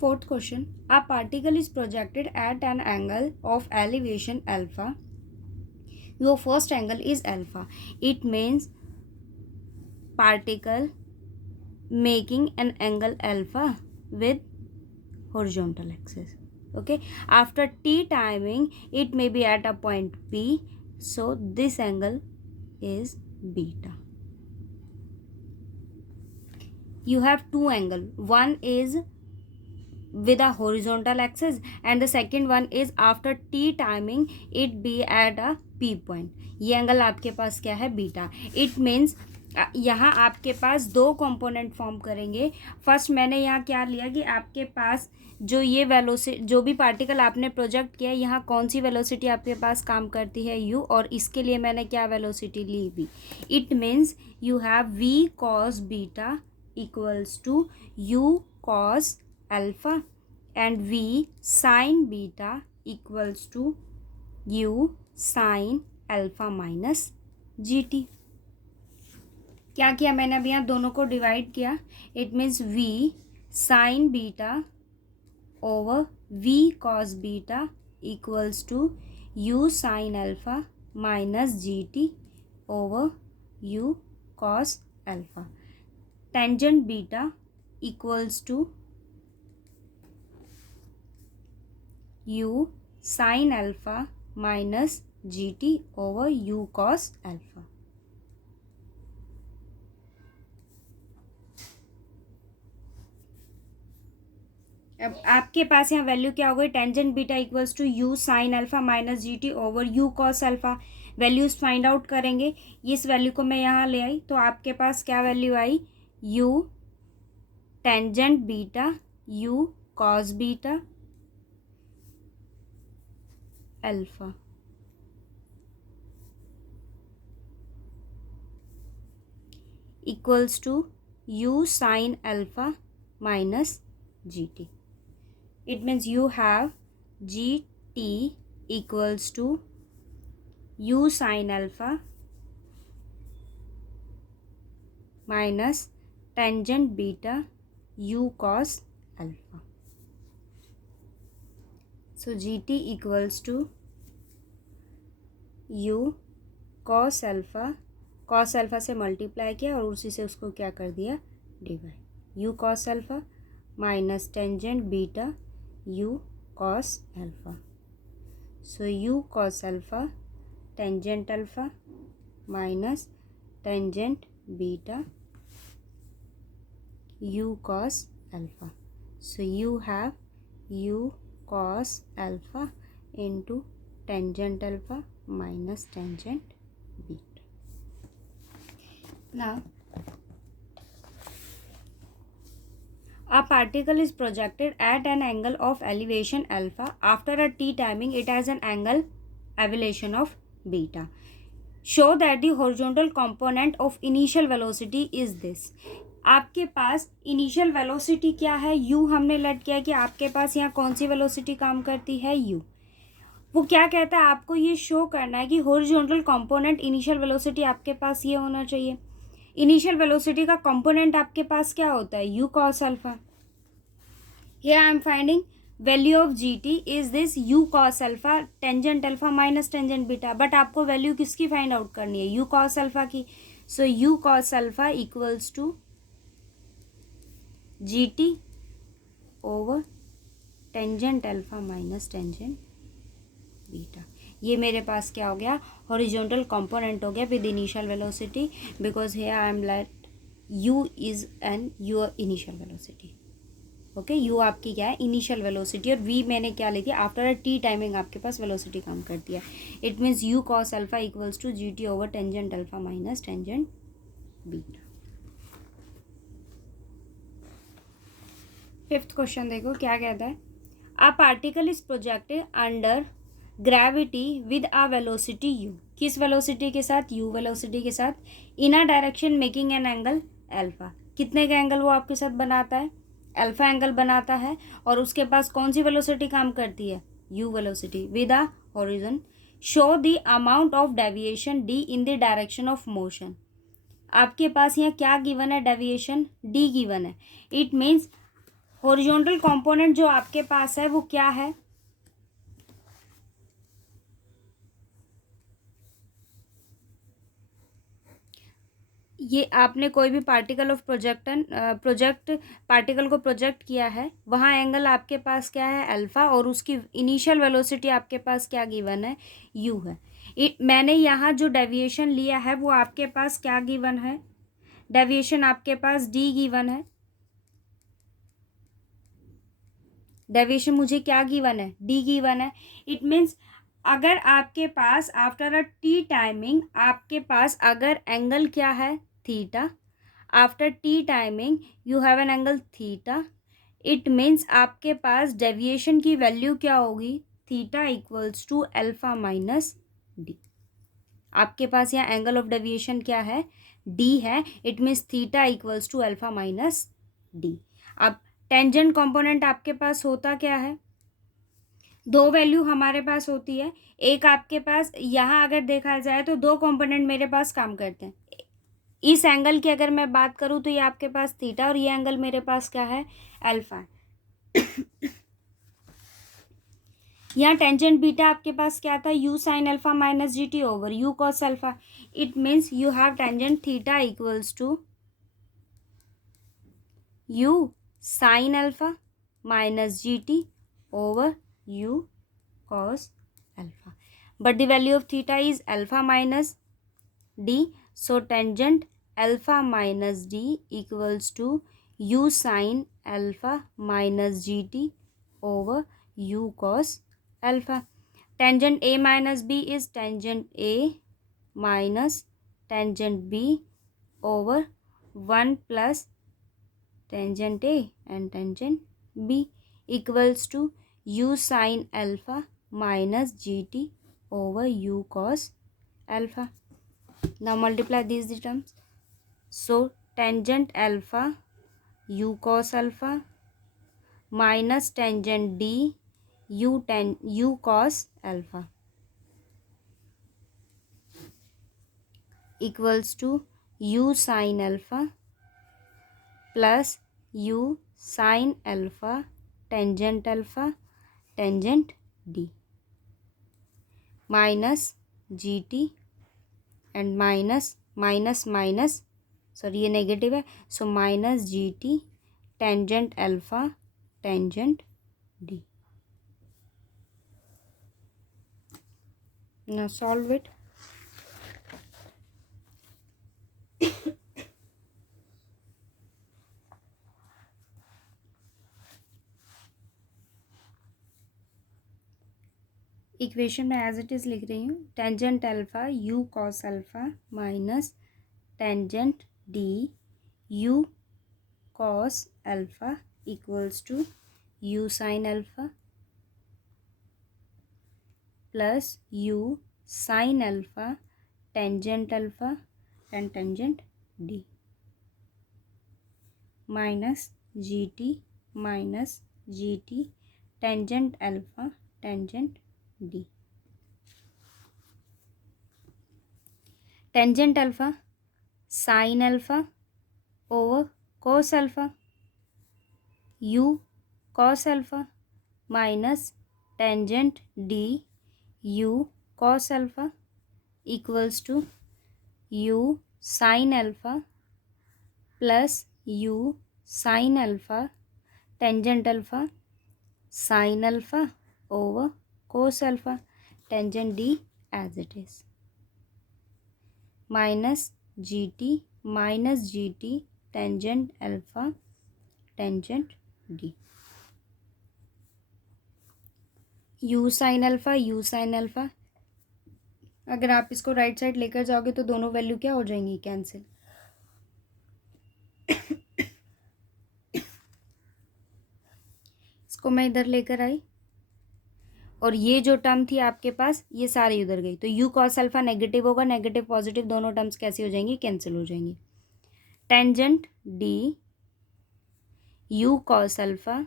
Fourth question, a particle is projected at an angle of elevation alpha. Your first angle is alpha. It means particle making an angle alpha with horizontal axis. Okay, after t timing it may be at a point P, so this angle is beta. You have two angles, one is with a horizontal axis and the second one is after t timing it be at a P point. ये angle आपके पास क्या है, beta. It means यहाँ आपके पास दो component form करेंगे. First मैंने यहाँ क्या लिया कि आपके पास जो ये वेलोसिटी, जो भी पार्टिकल आपने प्रोजेक्ट किया, यहाँ कौन सी वेलोसिटी आपके पास काम करती है, u, और इसके लिए मैंने क्या वेलोसिटी ली, v. It means you have v cos beta equals to u cos alpha and v sin beta equals to u sin alpha minus gt. क्या किया मैंने अभी, यहाँ दोनों को डिवाइड किया. It means v sin beta over v cos beta equals to u sin alpha minus gt over u cos alpha. Tangent beta equals to u sin alpha minus gt over u cos alpha. अब आपके पास यहाँ value क्या हो गई, tangent beta equals to u sin alpha minus gt over u cos alpha. Values find out करेंगे. इस value को मैं यहाँ ले आई तो आपके पास क्या वैल्यू आई, u tangent beta u cos beta alpha equals to u sin alpha minus gt. It means you have gt equals to u sin alpha minus tangent beta u cos alpha. So gt equals to u cos alpha से multiply किया और उसी से उसको क्या कर दिया, divide. u cos alpha minus tangent beta u cos alpha. So u cos alpha tangent alpha minus tangent beta u cos alpha. So you have u cos alpha into tangent alpha minus tangent beta. Now a particle is projected at an angle of elevation alpha. After a t timing it has an angle elevation of beta. Show that the horizontal component of initial velocity is this. आपके पास initial velocity क्या है, u हमने late किया कि आपके पास यहाँ कौन सी वेलोसिटी काम करती है, u. वो क्या कहता है, आपको ये शो करना है कि हॉरिजॉन्टल कंपोनेंट इनिशियल वेलोसिटी आपके पास ये होना चाहिए. इनिशियल वेलोसिटी का कंपोनेंट आपके पास क्या होता है, u cos alpha. Here I am finding value of gt is this u cos alpha tangent alpha minus tangent beta. But आपको वैल्यू किसकी फाइंड आउट करनी है, u cos alpha की. So u cos alpha equals to gt over tangent alpha minus tangent beta. ये मेरे पास क्या हो गया, हॉरिजॉन्टल कंपोनेंट हो गया with initial velocity, because here I am let u is an your initial velocity. Okay, u आपकी क्या है, इनिशियल वेलोसिटी, और v मैंने क्या ली थी, आफ्टर अ t टाइमिंग आपके पास वेलोसिटी काम करती है. It means u cos alpha equals to gt over tangent alpha minus tangent beta. Fifth question देखो क्या कहता है. A particle is projected under gravity with a velocity u. किस velocity के साथ, u वेलोसिटी के साथ. In a direction making an angle alpha. कितने का एंगल वो आपके साथ बनाता है, अल्फा एंगल बनाता है, और उसके पास कौन सी वेलोसिटी काम करती है, u velocity with a horizon. Show the amount of deviation d in the direction of motion. आपके पास यहाँ क्या गिवन है, डेविएशन d गिवन है. इट मीन्स हॉरिजॉन्टल कंपोनेंट जो आपके पास है वो क्या है? ये आपने कोई भी पार्टिकल ऑफ प्रोजेक्ट पार्टिकल को प्रोजेक्ट किया है, वहाँ एंगल आपके पास क्या है? अल्फा, और उसकी इनिशियल वेलोसिटी आपके पास क्या गिवन है? यू है। मैंने यहाँ जो डेविएशन लिया है वो आपके पास क्या गिवन है? डेविएशन आपके पास डी गिवन है। डेविएशन मुझे क्या गिवन है? डी गिवन है। इट मीन्स अगर आपके पास आफ्टर अ टी टाइमिंग आपके पास अगर एंगल क्या है? Theta. After t timing you have an angle theta. It means आपके पास डेविएशन की वैल्यू क्या होगी? Theta equals to alpha minus d. आपके पास यहाँ एंगल ऑफ डेविएशन क्या है? डी है। It means theta equals to alpha minus d. अब टेंजेंट कंपोनेंट आपके पास होता क्या है? दो वैल्यू हमारे पास होती है। एक आपके पास यहाँ अगर देखा जाए तो दो कंपोनेंट मेरे पास काम करते हैं। इस एंगल की अगर मैं बात करूँ तो ये आपके पास थीटा, और ये एंगल मेरे पास क्या है? अल्फा। यहाँ टेंजेंट बीटा आपके पास क्या था? U sine alpha minus g t over u cos alpha. It means you have tangent theta equals to u sine alpha minus g t over u cos alpha, but the value of theta is alpha minus d, so tangent alpha minus d equals to u sin alpha minus gt over u cos alpha. Tangent a minus b is tangent a minus tangent b over 1 plus tangent a and tangent b equals to u sin alpha minus gt over u cos alpha. Now multiply these terms. So tangent alpha u cos alpha minus tangent d u cos alpha equals to u sin alpha plus u sin alpha tangent d minus gt and minus sorry ये negative है, so minus gt tangent alpha tangent d. Now solve it. Equation में as it is लिख रही हूँ। Tangent alpha u cos alpha minus tangent d u cos alpha equals to u sine alpha plus u sine alpha tangent alpha and tangent d minus g t tangent alpha tangent d. Tangent alpha sine alpha over cos alpha u cos alpha minus tangent d u cos alpha equals to u sine alpha plus u sine alpha tangent alpha sine alpha over cos alpha tangent d as it is minus g t tangent alpha tangent d u sine alpha अगर आप इसको right side लेकर जाओगे तो दोनों value क्या हो जाएंगी? कैंसिल। इसको मैं इधर लेकर आई और ये जो टर्म थी आपके पास ये सारी उधर गई, तो यू कॉस अल्फा नेगेटिव होगा, नेगेटिव पॉजिटिव दोनों टर्म्स कैसी हो जाएंगी? कैंसिल हो जाएंगी। Tangent d u cos alpha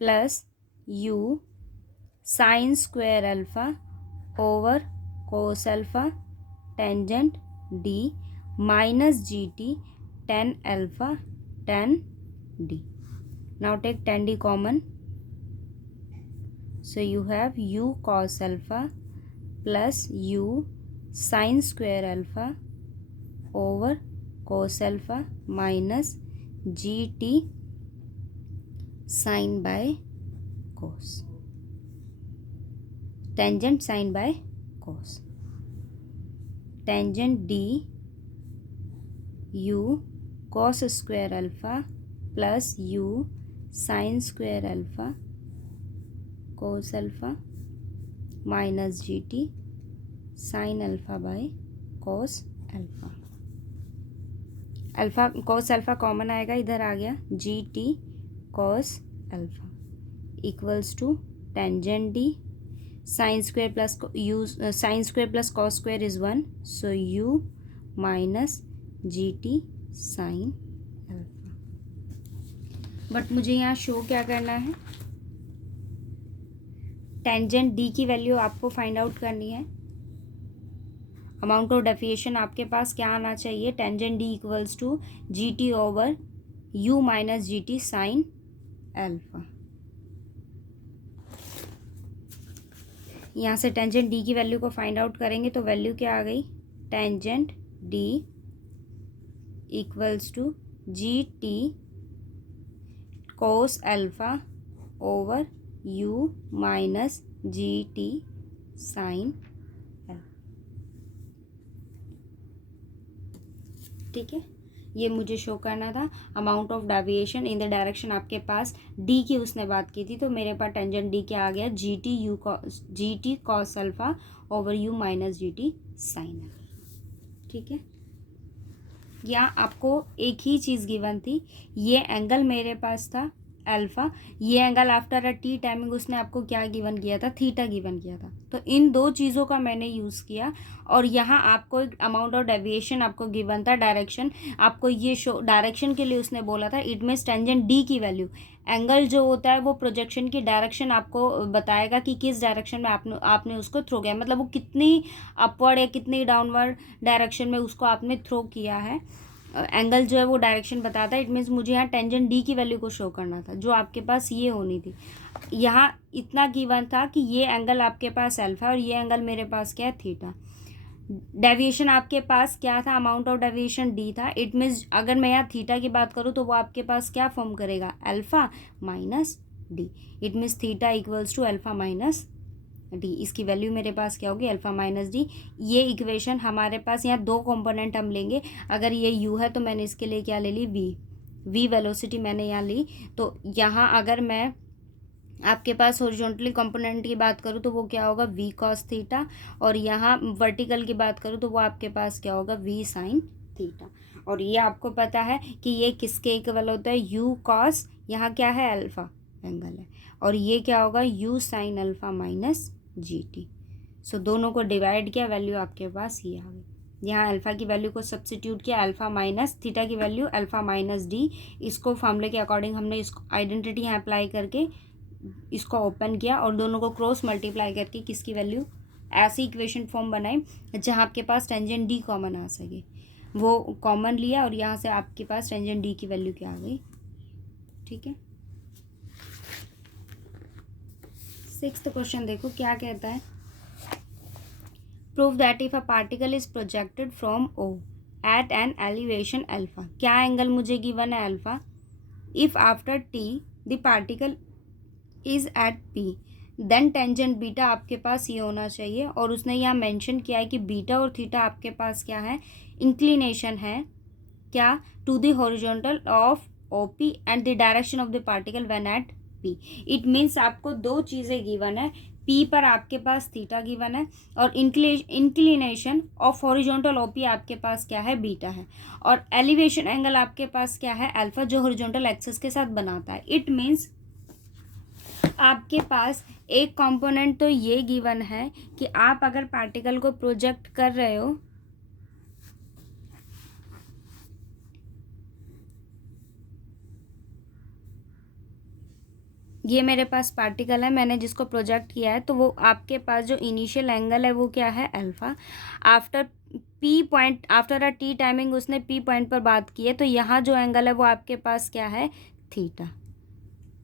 plus u sine square alpha over cos alpha tangent d minus g T tan alpha ten d. Now take tan d common. So you have u cos alpha plus u sin square alpha over cos alpha minus gt sin by cos. Tangent sin by cos. Tangent d u cos square alpha plus u sin square alpha cos alpha minus gt sin alpha by cos alpha. Alpha cos alpha common आएगा, इधर आ गया gt cos alpha equals to tangent d sine square plus u sine square plus cos square is 1, so u minus gt sine alpha. But मुझे यहाँ show क्या करना है, tangent d की वैल्यू आपको फाइंड आउट करनी है. अमाउंट ऑफ डेफिएशन आपके पास क्या आना चाहिए, tangent d equals to g t over u minus g t sine alpha. यहाँ से टेंजेंट डी की वैल्यू को फाइंड आउट करेंगे तो वैल्यू क्या आ गई, tangent d equals to g t cos alpha over u minus g t sine. ठीक है, ये मुझे शो करना था. Amount of deviation in the direction आपके पास डी की उसने बात की थी, तो मेरे पास टेंजेंट डी क्या आ गया, G T cos alpha over u minus g t sine alpha. ठीक है, यहाँ आपको एक ही चीज़ गिवन थी, ये एंगल मेरे पास था अल्फ़ा, ये angle after a t timing उसने आपको क्या गिवन किया था, थीटा गिवन किया था. तो इन दो चीज़ों का मैंने यूज़ किया और यहाँ आपको एक अमाउंट ऑफ डेविएशन आपको गिवन था, डायरेक्शन आपको ये शो डायरेक्शन के लिए उसने बोला था. इट मीन्स टेंजेंट डी की वैल्यू, एंगल जो होता है वो प्रोजेक्शन की डायरेक्शन आपको बताएगा कि किस डायरेक्शन में आपने उसको थ्रो किया, मतलब वो कितनी अपवर्ड या कितनी डाउनवर्ड डायरेक्शन में उसको आपने थ्रो किया है. एंगल जो है वो डायरेक्शन बताता है. इट मीन्स मुझे यहाँ टेंजेंट डी की वैल्यू को शो करना था, जो आपके पास ये होनी थी. यहाँ इतना गिवन था कि ये एंगल आपके पास अल्फा और ये एंगल मेरे पास क्या है, थीटा. डेविएशन आपके पास क्या था, अमाउंट ऑफ डेविएशन डी था. इट मीन्स अगर मैं यहाँ थीटा की बात करूँ तो वो आपके पास क्या फॉर्म करेगा, alpha minus d. It means theta equals to alpha minus d. इसकी वैल्यू मेरे पास क्या होगी, अल्फा माइनस डी. ये इक्वेशन हमारे पास यहाँ दो कंपोनेंट हम लेंगे. अगर ये यू है तो मैंने इसके लिए क्या ले ली, वी वेलोसिटी मैंने यहाँ ली. तो यहाँ अगर मैं आपके पास हॉरिजॉन्टली कंपोनेंट की बात करूँ तो वो क्या होगा, वी कॉस थीटा, और यहाँ वर्टिकल की बात करूँ तो वो आपके पास क्या होगा, वी साइन थीटा. और ये आपको पता है कि ये किसके इक्वल होता है, यू कॉस, यहाँ क्या है अल्फा एंगल है, और ये क्या होगा, u sine alpha minus g t. So दोनों को डिवाइड किया, वैल्यू आपके पास ये आ गई. यहाँ अल्फ़ा की वैल्यू को सब्स्टिट्यूट किया, अल्फ़ा माइनस थीटा की वैल्यू अल्फ़ा माइनस डी. इसको फॉर्मूले के अकॉर्डिंग हमने इसको आइडेंटिटी यहाँ अप्लाई करके इसको ओपन किया और दोनों को क्रॉस मल्टीप्लाई करके किसकी वैल्यू, ऐसी इक्वेशन फॉर्म बनाई जहाँ आपके पास टेंजेंट डी कॉमन आ सके, वो कॉमन लिया और यहाँ से आपके पास टेंजेंट डी की वैल्यू क्या आ गई. ठीक है, 6th क्वेश्चन देखो क्या कहता है. Prove that if a particle is projected from o at an elevation alpha. क्या एंगल मुझे गिवन है, alpha. If after t the particle is at p then tangent beta आपके पास ये होना चाहिए. और उसने यहाँ मेंशन किया है कि बीटा और थीटा आपके पास क्या है, इंक्लिनेशन है क्या, to the horizontal of o p and the direction of the particle when at p. It means आपको दो चीज़ें गिवन है, पी पर आपके पास थीटा गिवन है और इंक्लिनेशन ऑफ हॉरिजॉन्टल ओपी आपके पास क्या है, बीटा है, और एलिवेशन एंगल आपके पास क्या है, अल्फा, जो हॉरिजॉन्टल एक्सिस के साथ बनाता है. इट मीन्स आपके पास एक कंपोनेंट तो ये गिवन है कि आप अगर पार्टिकल को प्रोजेक्ट कर रहे हो, ये मेरे पास पार्टिकल है, मैंने जिसको प्रोजेक्ट किया है, तो वो आपके पास जो इनिशियल एंगल है वो क्या है, alpha. After P point, after a t timing उसने पी पॉइंट पर बात की है, तो यहाँ जो एंगल है वो आपके पास क्या है, थीटा।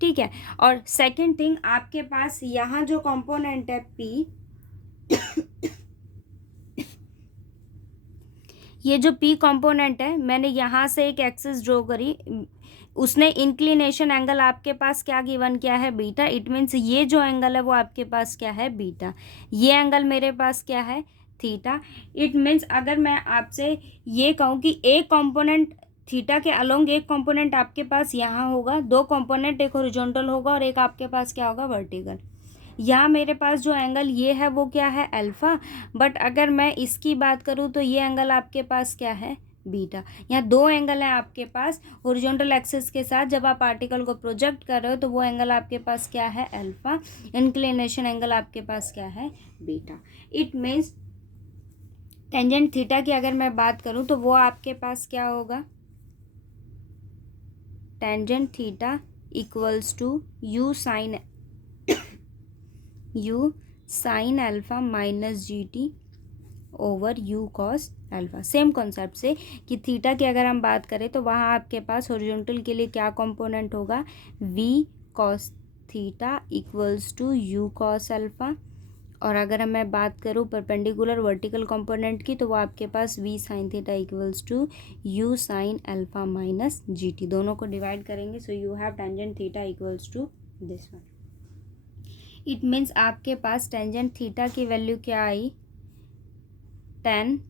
ठीक है। और सेकंड थिंग, आपके पास यहाँ जो कंपोनेंट है पी, ये जो पी कंपोनेंट है, मैंने यहाँ से एक एक्सिस ड्रॉ करी, उसने इंक्लिनेशन एंगल आपके पास क्या गिवन किया है, बीटा। इट मीन्स ये जो एंगल है वो आपके पास क्या है, बीटा। ये एंगल मेरे पास क्या है, थीटा। इट मीन्स अगर मैं आपसे ये कहूँ कि एक कंपोनेंट थीटा के अलोंग एक कंपोनेंट आपके पास यहाँ होगा, दो कंपोनेंट, एक हॉरिजॉन्टल होगा और एक आपके पास क्या होगा, वर्टिकल। यहाँ मेरे पास जो एंगल ये है वो क्या है, अल्फा। बट अगर मैं इसकी बात करूँ तो ये एंगल आपके पास क्या है, बीटा। यहाँ दो एंगल हैं आपके पास हॉरिजॉन्टल एक्सिस के साथ। जब आप पार्टिकल को प्रोजेक्ट कर रहे हो तो वो एंगल आपके पास क्या है, अल्फा। इंक्लिनेशन एंगल आपके पास क्या है, beta. It means tangent theta की अगर मैं बात करूँ तो वो आपके पास क्या होगा, tangent theta equals to u sine alpha minus g t over u cos alpha. Same concept से कि थीटा की अगर हम बात करें तो वहाँ आपके पास हॉरिजॉन्टल के लिए क्या कंपोनेंट होगा, v cos theta equals to u cos alpha. और अगर मैं बात करूँ परपेंडिकुलर वर्टिकल कंपोनेंट की तो वो आपके पास v sine theta equals to u sine alpha minus g t. दोनों को डिवाइड करेंगे, so you have tangent theta equals to this one. It means आपके पास टेंजेंट थीटा की वैल्यू क्या आई, tan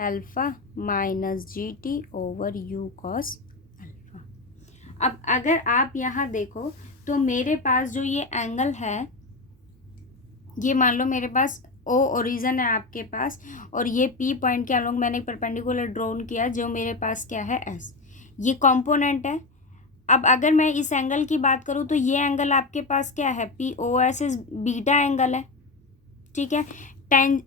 alpha minus g t over u cos alpha. अब अगर आप यहाँ देखो तो मेरे पास जो ये एंगल है, ये मान लो मेरे पास ओ ओरिजिन है आपके पास, और ये पी पॉइंट के अलोंग मैंने परपेंडिकुलर ड्रॉन किया जो मेरे पास क्या है, एस। ये कंपोनेंट है। अब अगर मैं इस एंगल की बात करूँ तो ये एंगल आपके पास क्या है, p o s is beta angle है। ठीक है,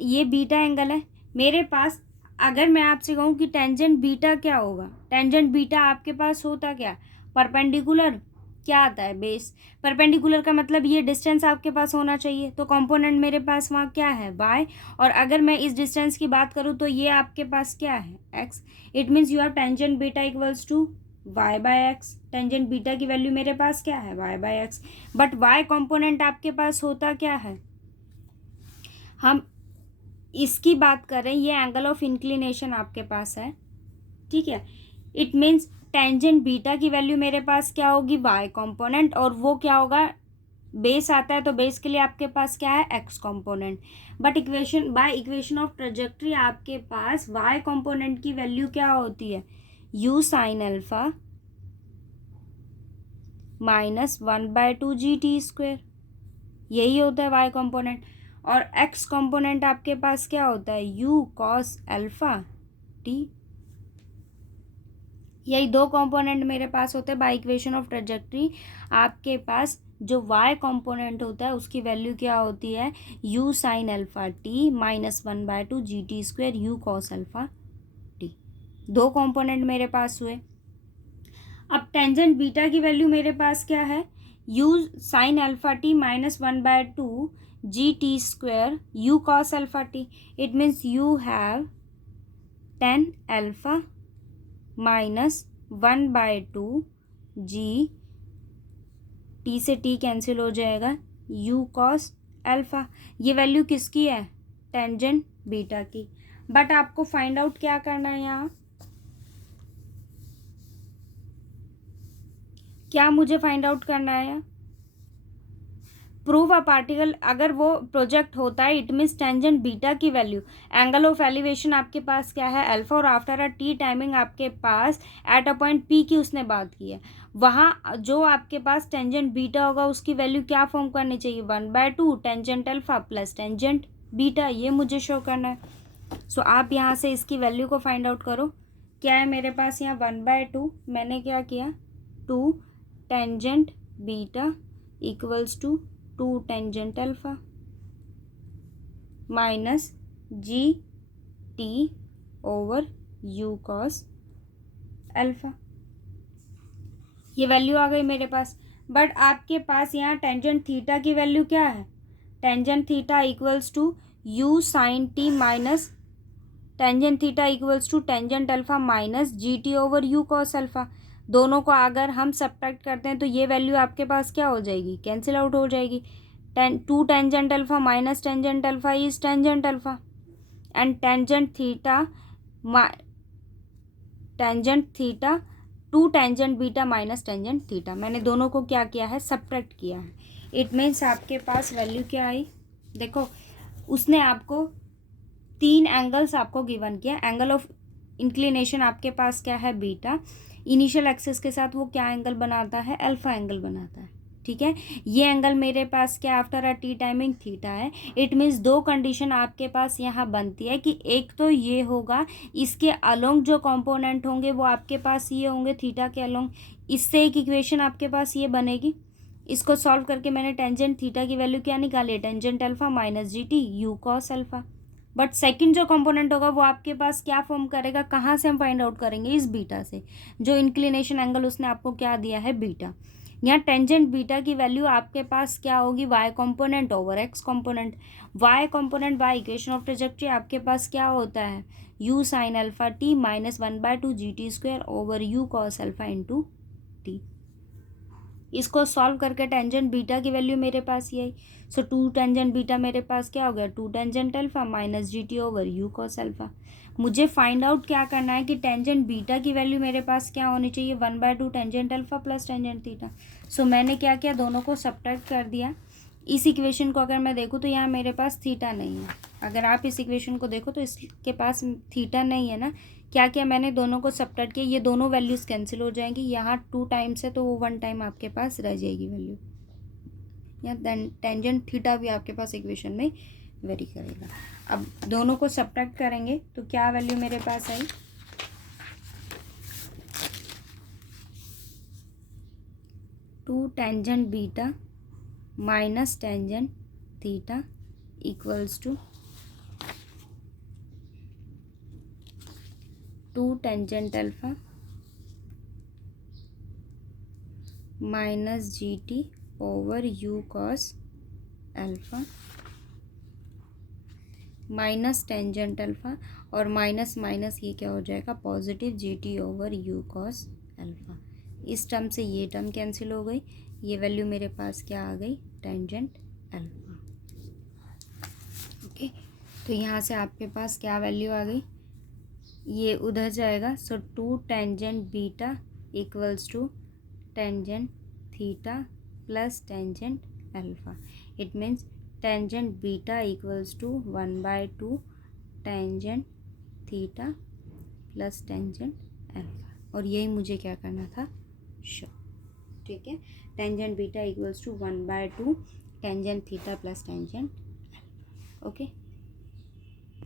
ये बीटा एंगल है मेरे पास। अगर मैं आपसे कहूँ कि टेंजेंट बीटा क्या होगा, टेंजेंट बीटा आपके पास होता क्या, परपेंडिकुलर क्या आता है, बेस। परपेंडिकुलर का मतलब ये डिस्टेंस आपके पास होना चाहिए, तो कंपोनेंट मेरे पास वहाँ क्या है, y। और अगर मैं इस डिस्टेंस की बात करूँ तो ये आपके पास क्या है, x। It means you have tangent beta equals to y by x. Tangent beta की वैल्यू मेरे पास क्या है, y by x. But y component आपके पास होता क्या है, हम इसकी बात कर रहे हैं, ये एंगल ऑफ इंक्लिनेशन आपके पास है। ठीक है, इट मीन्स टेंजेंट बीटा की वैल्यू मेरे पास क्या होगी, y कंपोनेंट, और वो क्या होगा, बेस आता है तो बेस के लिए आपके पास क्या है, x component. But equation by equation of trajectory आपके पास y कंपोनेंट की वैल्यू क्या होती है, u sine alpha minus 1/2 g t square, यही होता है y कंपोनेंट। और x कंपोनेंट आपके पास क्या होता है, u कॉस अल्फा टी। यही दो कंपोनेंट मेरे पास होते हैं बाय इक्वेशन ऑफ ट्रेजेक्ट्री। आपके पास जो y कंपोनेंट होता है उसकी वैल्यू क्या होती है, u sine alpha t minus 1/2 g t square u cos alpha T. दो कंपोनेंट मेरे पास हुए। अब टेंजेंट बीटा की वैल्यू मेरे पास क्या है, u sine alpha t minus 1/2 g t square u cos alpha t. It means you have 10 alpha minus 1/2 g, t से टी कैंसिल हो जाएगा, यू कॉस अल्फा। ये वैल्यू किसकी है, टेंजेंट बीटा की। बट आपको फाइंड आउट क्या करना है, यहाँ क्या मुझे फाइंड आउट करना है, प्रूव अ पार्टिकल। अगर वो प्रोजेक्ट होता है इट मीन्स टेंजेंट बीटा की वैल्यू, एंगल ऑफ एलिवेशन आपके पास क्या है, अल्फा, और आफ्टर अ टी टाइमिंग आपके पास एट अ पॉइंट पी की उसने बात की है, वहाँ जो आपके पास टेंजेंट बीटा होगा उसकी वैल्यू क्या फॉर्म करनी चाहिए, 1/2 tangent alpha plus tangent beta, ये मुझे शो करना है। सो आप यहाँ से इसकी वैल्यू को फाइंड आउट करो। क्या है मेरे पास यहाँ 1/2, मैंने क्या किया, 2 tangent beta equals to 2 tangent alpha minus g t over u cos alpha. ये वैल्यू आ गई मेरे पास। बट आपके पास यहाँ टेंजेंट थीटा की वैल्यू क्या है, tangent theta equals to u sine t minus tangent theta equals to tangent alpha minus g t over u cos alpha. दोनों को अगर हम सब्ट्रैक्ट करते हैं तो ये वैल्यू आपके पास क्या हो जाएगी, कैंसिल आउट हो जाएगी. 2 tangent alpha minus tangent alpha is tangent alpha and tangent theta 2 tangent beta minus tangent theta. मैंने दोनों को क्या किया है, सब्ट्रैक्ट किया है. इट मीन्स आपके पास वैल्यू क्या आई, देखो उसने आपको 3 एंगल्स आपको गिवन किया. एंगल ऑफ इंक्लिनेशन आपके पास क्या है, बीटा. इनिशियल एक्सिस के साथ वो क्या एंगल बनाता है, अल्फा एंगल बनाता है. ठीक है, ये एंगल मेरे पास क्या after a t timing theta है. इट मीन्स 2 कंडीशन आपके पास यहाँ बनती है कि एक तो ये होगा, इसके अलोंग जो कंपोनेंट होंगे वो आपके पास ये होंगे थीटा के अलोंग. इससे एक इक्वेशन आपके पास ये बनेगी. इसको सॉल्व करके मैंने टेंजेंट थीटा की वैल्यू क्या निकाली, tangent alpha minus g T U cos alpha. But second जो कंपोनेंट होगा वो आपके पास क्या फॉर्म करेगा, कहाँ से हम फाइंड आउट करेंगे, इस बीटा से. जो इंक्लिनेशन एंगल उसने आपको क्या दिया है, बीटा. यहाँ टेंजेंट बीटा की वैल्यू आपके पास क्या होगी, y component over x component. Y component by equation of trajectory आपके पास क्या होता है, u sine alpha t minus 1/2 g t square over u cos alpha into t. इसको सॉल्व करके टेंजेंट बीटा की वैल्यू मेरे पास ये आई. सो 2 टेंजेंट बीटा मेरे पास क्या हो गया, 2 tangent alpha minus g t over u cos alpha. मुझे फाइंड आउट क्या करना है कि टेंजेंट बीटा की वैल्यू मेरे पास क्या होनी चाहिए, 1/2 tangent alpha plus tangent theta. So मैंने क्या किया, दोनों को सब्ट्रैक्ट कर दिया. इस इक्वेशन को अगर मैं देखूँ तो यहाँ मेरे पास थीटा नहीं है. अगर आप इस इक्वेशन को देखो तो इसके पास थीटा नहीं है ना. क्या किया मैंने, दोनों को सब्ट्रैक्ट किया. ये दोनों वैल्यूज़ कैंसिल हो जाएंगी. यहाँ 2 टाइम्स है तो वो 1 टाइम आपके पास रह जाएगी वैल्यू. यहाँ टेंजेंट थीटा भी आपके पास इक्वेशन में वेरी करेगा. अब दोनों को सब्ट्रैक्ट करेंगे तो क्या वैल्यू मेरे पास आई, 2 tangent beta minus tangent theta equals to 2 tangent alpha minus g t over u cos alpha minus tangent alpha और माइनस माइनस ये क्या हो जाएगा, positive g t over u cos alpha. इस टर्म से ये टर्म कैंसिल हो गई. ये वैल्यू मेरे पास क्या आ गई, टेंजेंट अल्फा. ओके, तो यहाँ से आपके पास क्या वैल्यू आ गई, ये उधर जाएगा. So 2 tangent beta equals to tangent theta plus tangent alpha. It means tangent beta equals to 1/2 tangent theta plus tangent alpha. और यही मुझे क्या करना था, शो. ठीक है, tangent beta equals to 1/2 tangent theta plus tangent alpha. Okay.